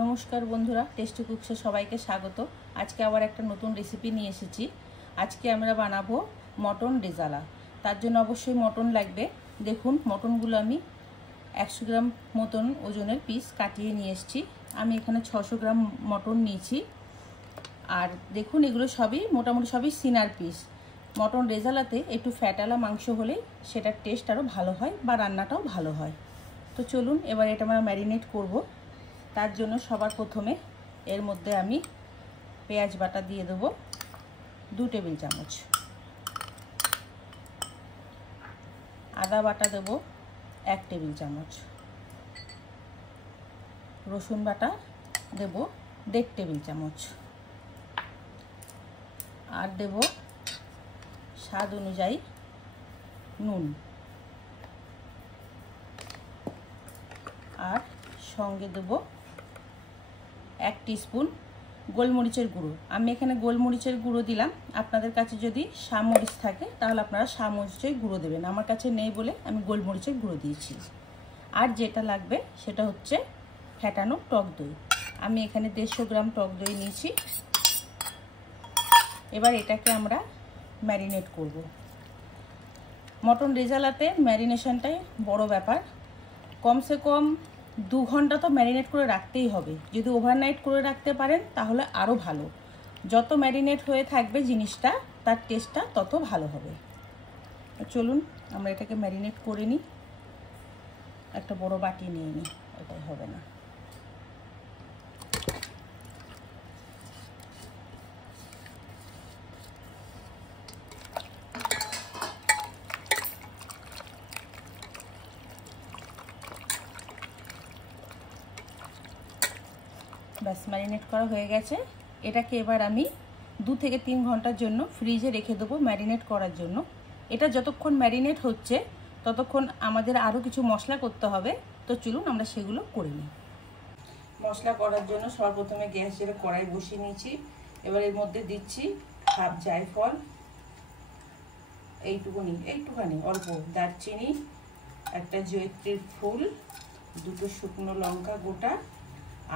নমস্কার বন্ধুরা, টেস্টি কুকসে সবাইকে স্বাগত। আজকে আবার একটা নতুন রেসিপি নিয়ে এসেছি। আজকে আমরা বানাবো মটন রেজালা। তার জন্য অবশ্যই মটন লাগবে। দেখুন, মটনগুলো আমি 100 গ্রাম মতন ওজনের পিস কাটিয়ে নিয়ে এসেছি। আমি এখানে 600 গ্রাম মটন নিয়েছি। আর দেখুন, এগুলো সবই মোটামুটি সবই সিনার পিস। মটন রেজালাতে একটু ফ্যাটালা মাংস হলেই সেটার টেস্ট আরও ভালো হয় বা রান্নাটাও ভালো হয়। তো চলুন এবার এটা আমরা ম্যারিনেট করব। তার জন্য সবার প্রথমে এর মধ্যে আমি পেঁয়াজ বাটা দিয়ে দেবো 2 টেবিল চামচ, আদা বাটা দেবো 1 টেবিল চামচ, রসুন বাটা দেবো 1.5 টেবিল চামচ, আর দেব স্বাদ অনুযায়ী নুন, আর সঙ্গে দেবো 1 টিস্পুন গোলমরিচের গুঁড়ো। আমি এখানে গোলমরিচের গুঁড়ো দিলাম। আপনাদের কাছে যদি শামরিচ থাকে তাহলে আপনারা শামরিচের গুঁড়ো দেবেন। আমার কাছে নেই বলে আমি গোলমরিচের গুঁড়ো দিয়েছি। আর যেটা লাগবে সেটা হচ্ছে ফ্যাটানো টক দই। আমি এখানে 150 গ্রাম টক দই নিয়েছি। এবার এটাকে আমরা ম্যারিনেট করব। মটন রেজালাতে ম্যারিনেশনটাই বড় ব্যাপার। কমসে কম 2 ঘন্টা তো ম্যারিনেট করে রাখতেই হবে। যদি ওভারনাইট করে রাখতে পারেন তাহলে আরও ভালো। যত ম্যারিনেট হয়ে থাকবে জিনিসটা, তার টেস্টটা তত ভালো হবে। চলুন আমরা এটাকে ম্যারিনেট করে নিই। একটা বড় বাটি নিয়ে নিই, এটাই হবে না। ব্যাস, ম্যারিনেট করা হয়ে গেছে। এটাকে এবার আমি 2 থেকে 3 ঘন্টার জন্য ফ্রিজে রেখে দেবো ম্যারিনেট করার জন্য। এটা যতক্ষণ ম্যারিনেট হচ্ছে ততক্ষণ আমাদের আরও কিছু মশলা করতে হবে। তো চলুন আমরা সেগুলো করে নিই। মশলা করার জন্য সর্বপ্রথমে গ্যাস জেলে কড়াই বসিয়ে নিয়েছি। এবার এর মধ্যে দিচ্ছি হাফ জায়ফল, এইটুখানি অল্প দারচিনি, একটা জয়িত্রীর ফুল, 2টো শুকনো লঙ্কা গোটা,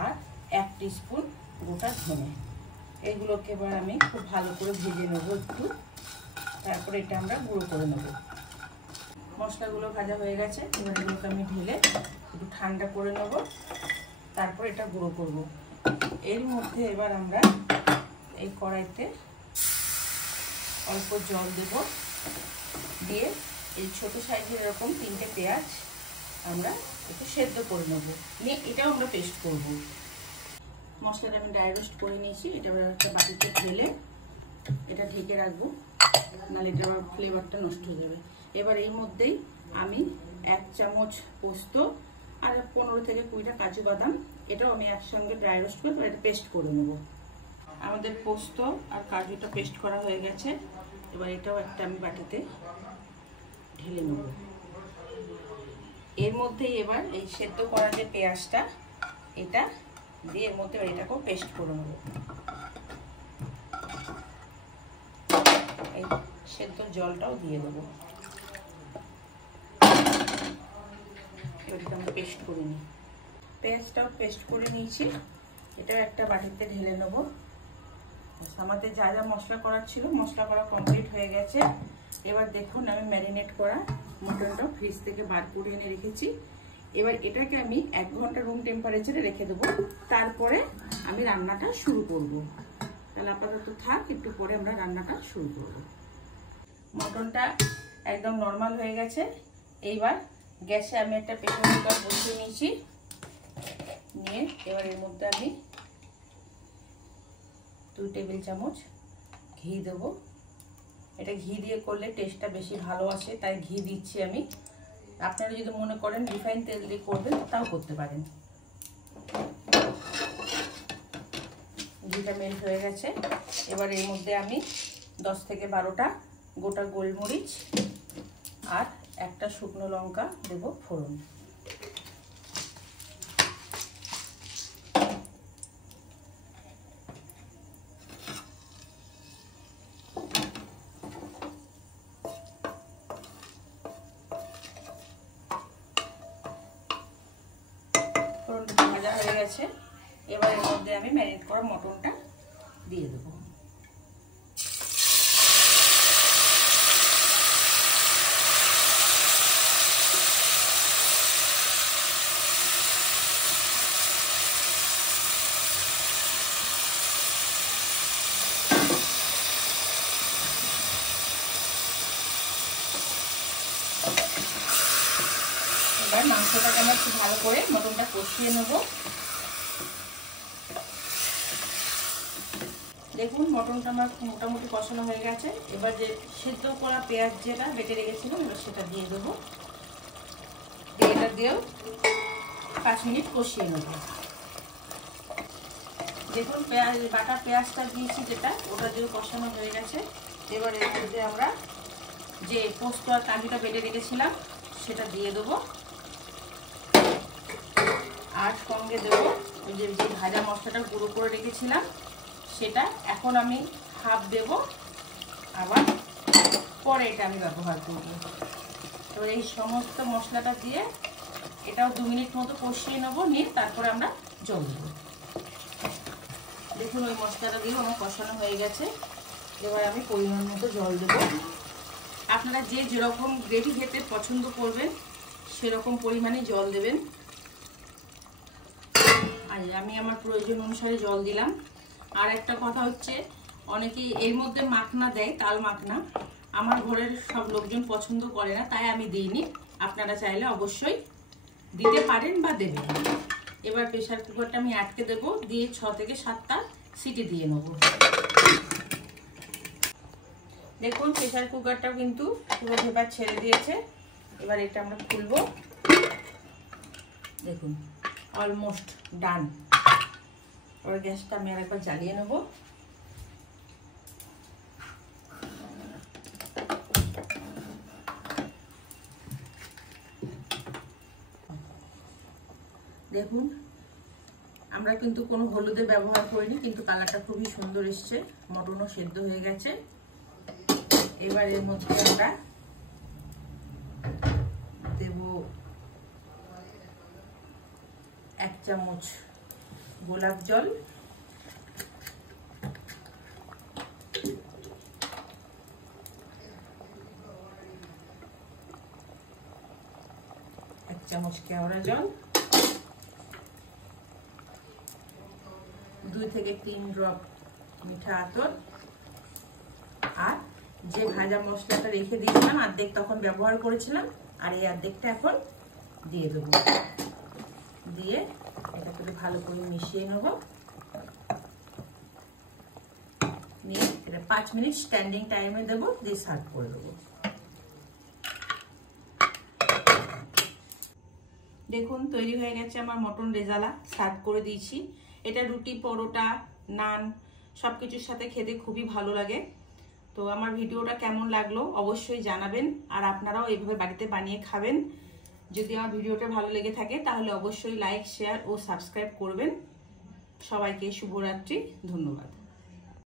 আর 1 টিস্পুন গোটা ধনে। এইগুলোকে এবার আমি খুব ভালো করে ভেজে নেবো একটু। তারপরে এটা আমরা গুঁড়ো করে নেব। মশলাগুলো ভাজা হয়ে গেছে। এবার এগুলোকে আমি ঢেলে একটু ঠান্ডা করে নেব, তারপর এটা গুঁড়ো করব। এর মধ্যে এবার আমরা এই কড়াইতে অল্প জল দেব, দিয়ে এই ছোটো সাইজের এরকম 3টে পেঁয়াজ আমরা একটু সেদ্ধ করে নেবো, নিয়ে এটাও আমরা পেস্ট করব। মশলাটা আমি ড্রাই রোস্ট করে নিয়েছি। এটা একটা বাটিতে ঢেলে এটা ঢেকে রাখবো, নাহলে এটা আবার ফ্লেভারটা নষ্ট হয়ে যাবে। এবার এই মধ্যেই আমি 1 চামচ পোস্ত আর 15 থেকে 20টা কাজু বাদাম, এটাও আমি একসঙ্গে ড্রাই রোস্ট করে এটা পেস্ট করে নেব। আমাদের পোস্ত আর কাজুটা পেস্ট করা হয়ে গেছে। এবার এটাও একটা আমি বাটিতে ঢেলে নেব। এর মধ্যেই এবার এই সেদ্ধ করা যে পেঁয়াজটা, এটা দিয়ে এর মধ্যে এটাকেও পেস্ট করে নেব। এই সেদ্ধ জলটাও দিয়ে দেবো। এটাকে আমরা পেস্ট করে নিই। পেঁয়াজটাও পেস্ট করে নিয়েছি। এটাও একটা বাটিতে ঢেলে নেব। আমাদের যা যা মশলা করার ছিল, মশলা করা কমপ্লিট হয়ে গেছে। এবার দেখুন, আমি ম্যারিনেট করা মটনটা ফ্রিজ থেকে বার করে এনে রেখেছি। এবার এটাকে আমি 1 ঘন্টা রুম টেম্পারেচারে রেখে দেবো। তারপরে আমি রান্নাটা শুরু করব। তাহলে আপাতত থাক, একটু পরে আমরা রান্নাটা শুরু করব। মটনটা একদম নর্মাল হয়ে গেছে। এইবার গ্যাসে আমি একটা প্রেসার কুকার বসিয়ে নিয়েছি। নিয়ে এবার এর মধ্যে আমি 2 টেবিল চামচ ঘি দেবো। এটা ঘি দিয়ে করলে টেস্টটা বেশি ভালো আসে, তাই ঘি দিচ্ছি আমি। আপনারা যদি মনে করেন রিফাইন তেল দিয়ে করবেন তাও করতে পারেন। ঘিটা মেল্ট হয়ে গেছে। এবার এর মধ্যে আমি 10 থেকে 12টা গোটা গোলমরিচ আর একটা শুকনো লঙ্কা দেব ফোড়ন। ফোড়নটা ভাজা হয়ে গেছে। এবার এর মধ্যে আমি ম্যারিনেট করা মটনটা দিয়ে দেবো। এবার মাংসটাকে আমরা একটু ভালো করে মটনটা কষিয়ে নেব। দেখুন মটনটা আমার মোটামুটি কষানো হয়ে গেছে। এবার যে সেদ্ধ করা পেঁয়াজ যেটা বেটে রেখেছিলাম এবার সেটা দিয়ে দেবো। এটা দিয়েও 5 মিনিট কষিয়ে নেব। দেখুন বাটা পেঁয়াজটা দিয়েছি যেটা, ওটা দিয়ে কষানো হয়ে গেছে। এবার এর মধ্যে আমরা যে পোস্ত আর কাজুটা বেটে রেখেছিলাম সেটা দিয়ে দেবো, আর সঙ্গে দেবো ওই যে ভাজা মশলাটা গুঁড়ো করে রেখেছিলাম সেটা। এখন আমি হাফ দেব, আবার পরে এটা আমি ব্যবহার করব। এবার এই সমস্ত মশলাটা দিয়ে এটাও 2 মিনিট মতো কষিয়ে নেবো, নিয়ে তারপরে আমরা জল দেবো। দেখুন ওই মশলাটা দিয়ে আমার কষানো হয়ে গেছে। এবার আমি পরিমাণ মতো জল দেবো। আপনারা যে যেরকম গ্রেভি খেতে পছন্দ করবেন সেরকম পরিমাণে জল দেবেন। আর আমি আমার প্রয়োজন অনুসারে জল দিলাম। আর একটা কথা হচ্ছে, অনেকেই এর মধ্যে মাখনা দেয়, তাল মাখনা। আমার ঘরের সব লোকজন পছন্দ করে না, তাই আমি দিইনি। আপনারা চাইলে অবশ্যই দিতে পারেন বা দেবেন। এবার প্রেসার কুকারটা আমি আটকে দেবো, দিয়ে 6 থেকে 7টা সিটি দিয়ে নেব। দেখুন প্রেসার কুকারটাও কিন্তু পুরো ভেপার ছেড়ে দিয়েছে। এবার এটা আমরা খুলবো। দেখুন অলমোস্ট ডান। এবার গ্যাসটা আমি আরেকবার জ্বালিয়ে নেব। দেখুন আমরা কিন্তু কোনো হলুদের ব্যবহার করিনি, কিন্তু কালারটা খুবই সুন্দর এসছে। মটনও সেদ্ধ হয়ে গেছে। এবার এর মধ্যে আমরা দেব 1 চামচ গোলাপ জল, 1 চামচ কেওড়া জল, 2 থেকে 3 ড্রপ মিঠা আতর, আর যে ভাজা মশলাটা রেখে দিয়েছিলাম অর্ধেক তখন ব্যবহার করেছিলাম, আর এই অর্ধেকটা এখন দিয়ে দেবো। দিয়ে এটা করে ভালো করে মিশিয়ে নেব। নিয়ে এটা 5 মিনিট স্ট্যান্ডিং টাইমে দেবো, দিয়ে সার্ভ করে দেবো। দেখুন তৈরি হয়ে গেছে আমার মটন রেজালা, সার্ভ করে দিয়েছি। এটা রুটি, পরোটা, নান সবকিছুর সাথে খেতে খুবই ভালো লাগে। তো আমার ভিডিওটা কেমন লাগলো অবশ্যই জানাবেন, আর আপনারাও এইভাবে বাড়িতে বানিয়ে খাবেন। যদি আমার ভিডিওটা ভালো লেগে থাকে তাহলে অবশ্যই লাইক, শেয়ার ও সাবস্ক্রাইব করবেন। সবাইকে শুভরাত্রি, ধন্যবাদ।